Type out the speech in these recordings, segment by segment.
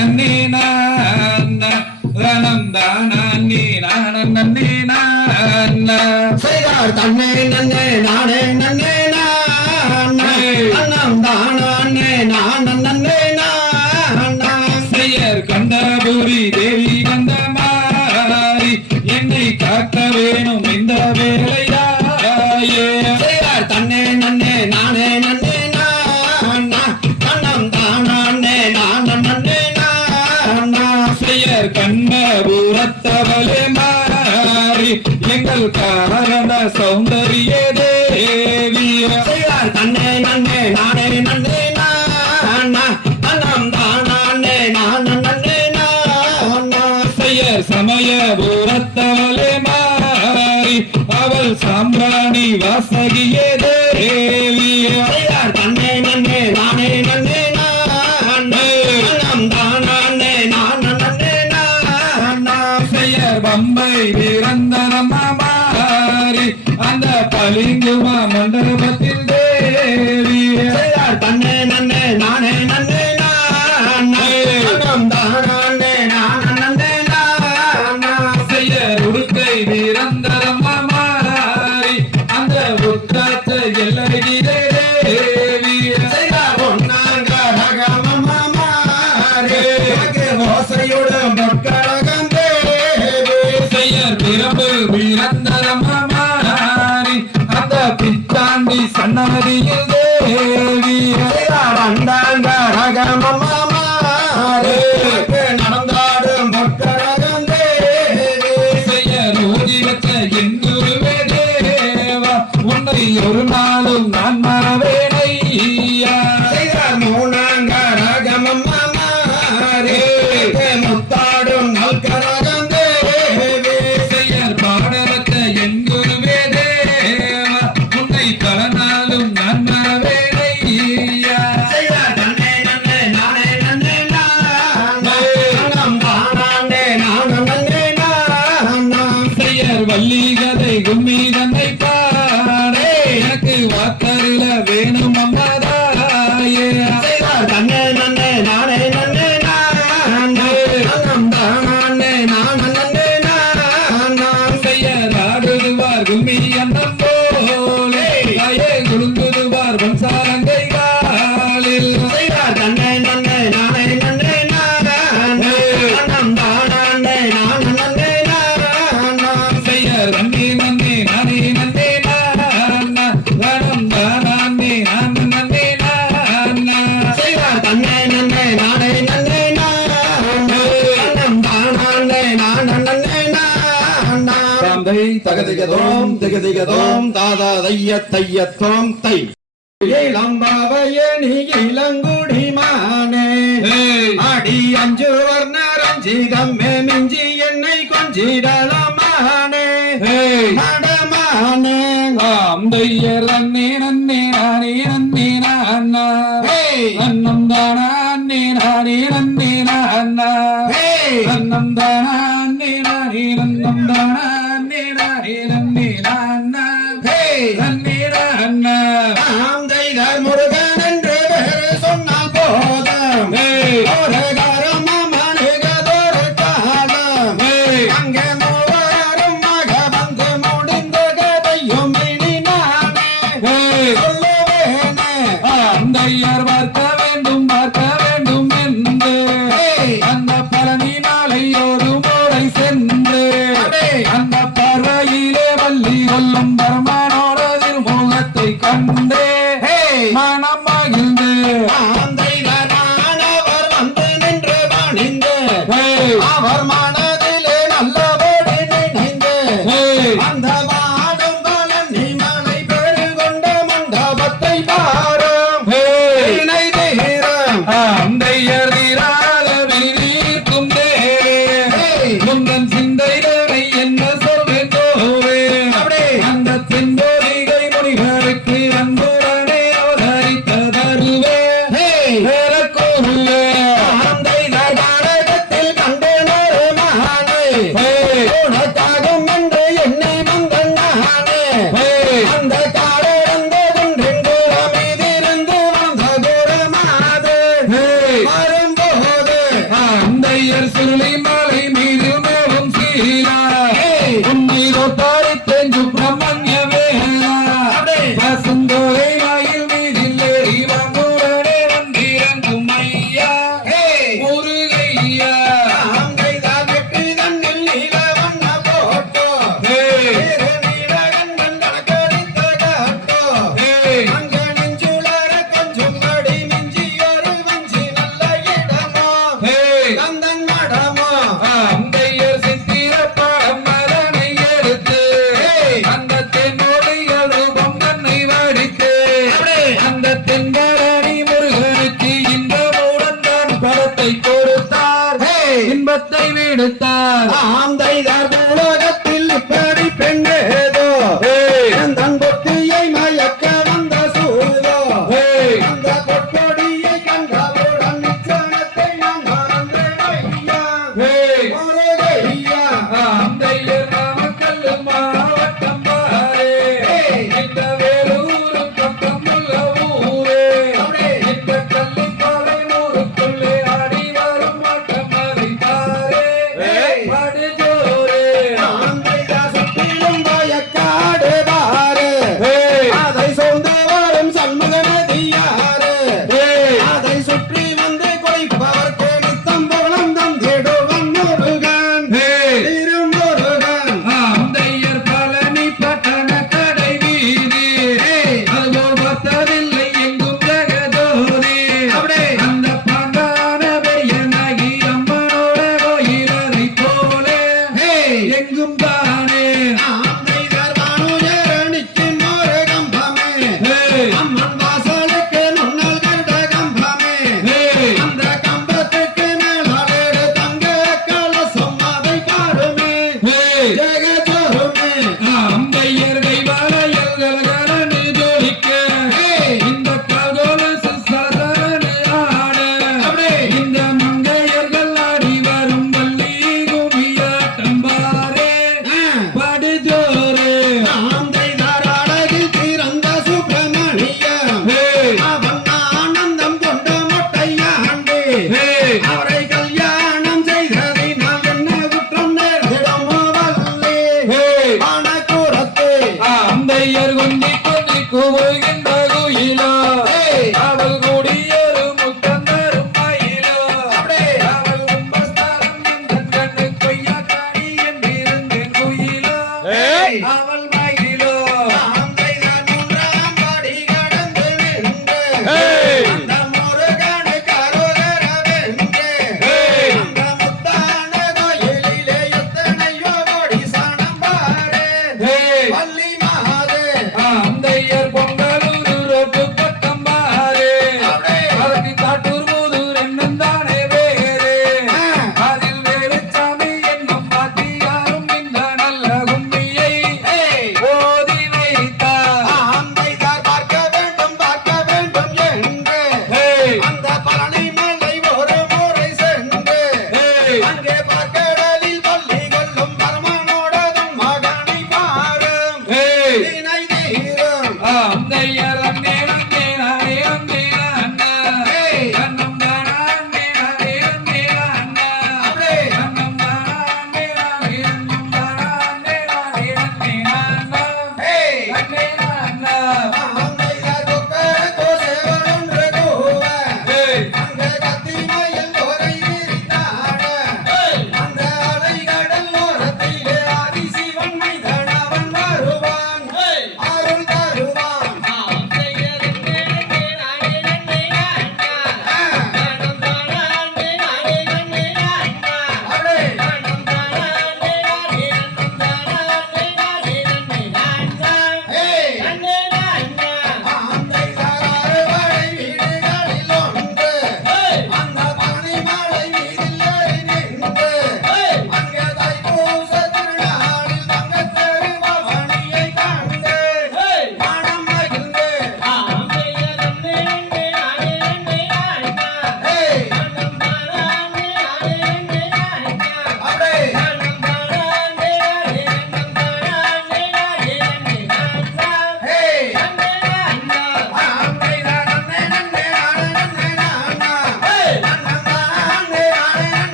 நன்னே நான் தன்னே நன்னே ஆசிரியர் கண்ணபுரத்தவளே மாறி எங்கள் காரண சௌந்தரிய தேவி. செய்தார் தன்னே நன்னே நானே நன்னே சமயபுரத்தவளே மாறி அவள் சாம்பிராணி வாசகியே தேவி. பம்பை நிரந்தரமாரி அந்த பளிங்குமா மண்டபத்தில் தேவி தன்னை சிறப்பு வீரந்தரமா திகதோம் திகதிகதோம் தாதா தைய தையத்தோம் தை. இளம்பாவையணி இளங்குடி மானே. அடி அஞ்சு வர்ண ரஞ்சிதம்மே மிஞ்சி என்னை கொஞ்சிடலமானே. நடமானே ஆம். தையர் அன்னே நன்னே நானே நன்னே நான் அண்ணம் தானா நானே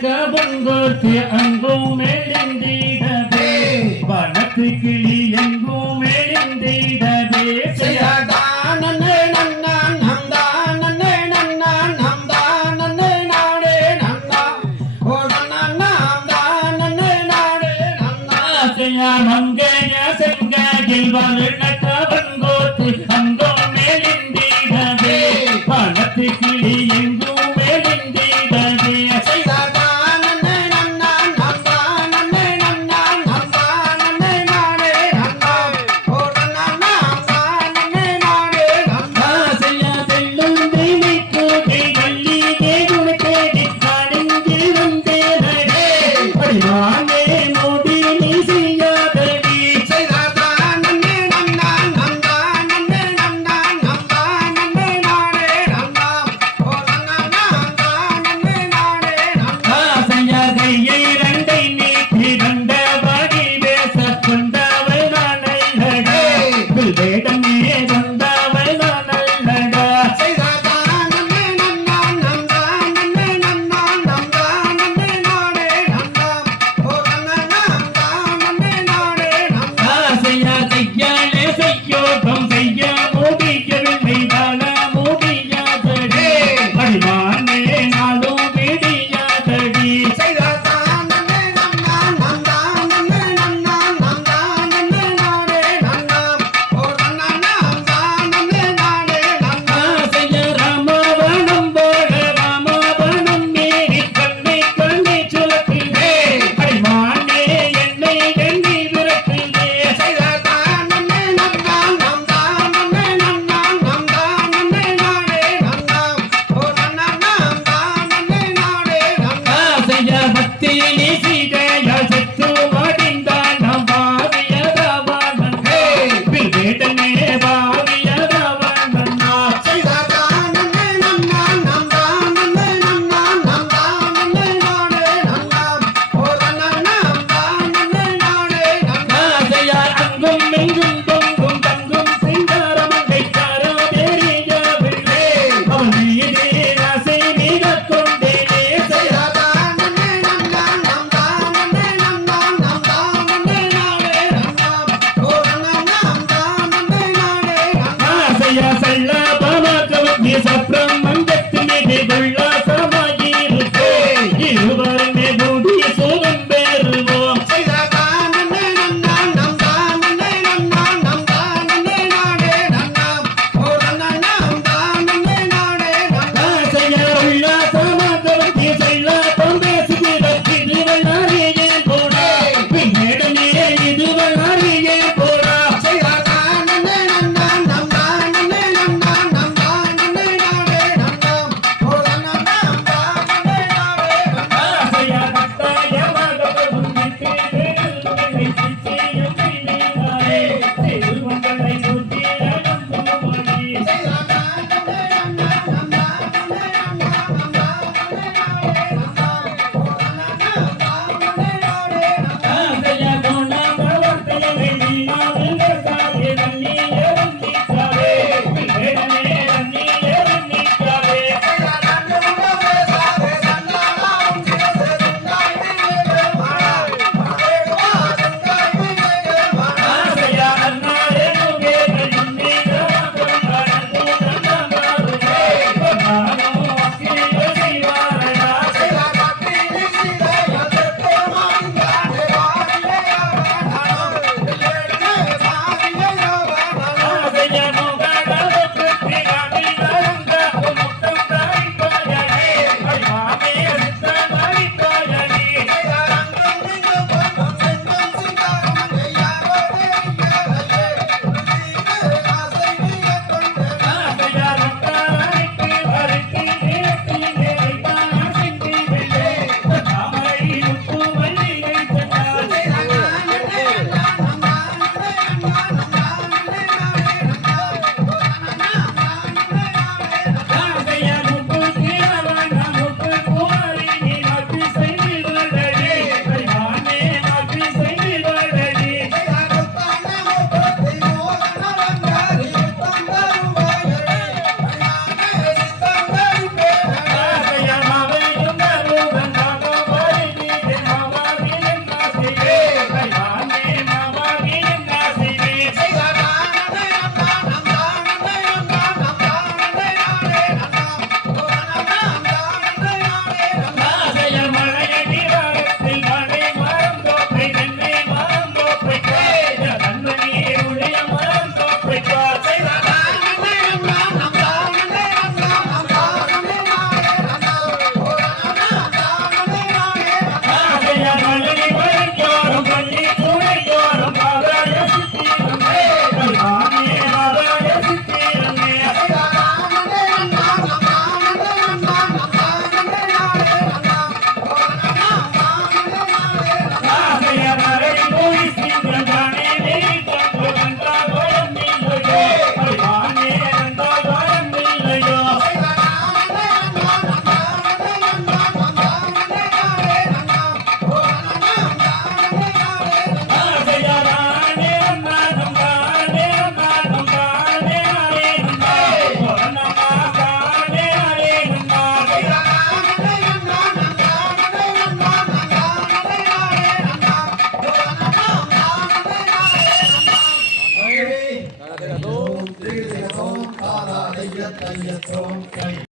কেমন গর্তে অঙ্গ